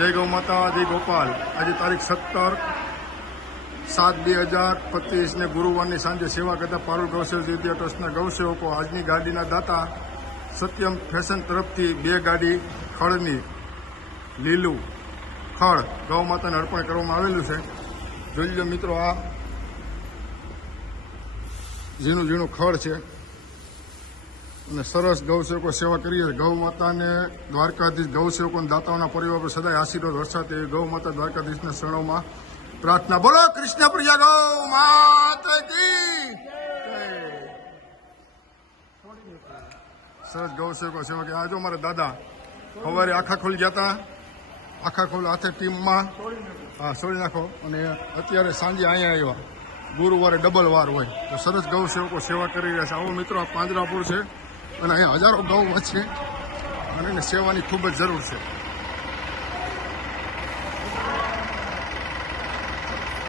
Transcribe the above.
જય ગૌ માતા, જય ગોપાલ। આજે તારીખ 17/7/2025 ને ગુરુવારની સાંજે સેવા કરતા પારુલ ગૌસેવા વિદ્યા ટ્રસ્ટના ગૌસેવકો આજની ગાડીના દાતા સત્યમ ફેશન તરફથી 2 ગાડી ખળની લીલું ખળ ગૌ માતાને અર્પણ કરવામાં આવેલું છે। જોઈ લો મિત્રો, આ ઝીણું ઝીણું ખળ છે અને સરસ ગૌસેવકો સેવા કરીએ। ગૌ માતાને દ્વારકાધીશ ગૌસેવકો દાતાઓના પરિવાર પર સદાય આશીર્વાદ વરસાતે એવી ગૌ માતા દ્વારકાધીશના શરણોમાં પ્રાર્થના। બોલો કૃષ્ણ પ્રિયા ગૌ માતા કી જય। સરસ ગૌસેવકો સેવા કે આજો મારા દાદા સવારે આખા ખોલ ગયા હતા, આખા ખોલ હાથે ટીમમાં હા છોડી નાખો અને અત્યારે સાંજે અહીંયા આવ્યા। ગુરુવારે ડબલ વાર હોય તો સરસ ગૌસેવકો સેવા કરી રહ્યા છે। આવો મિત્રો, આ પાંજરાપુર છે અને અહીંયા હજારો ગૌ છે અને એને સેવાની ખૂબ જ જરૂર છે।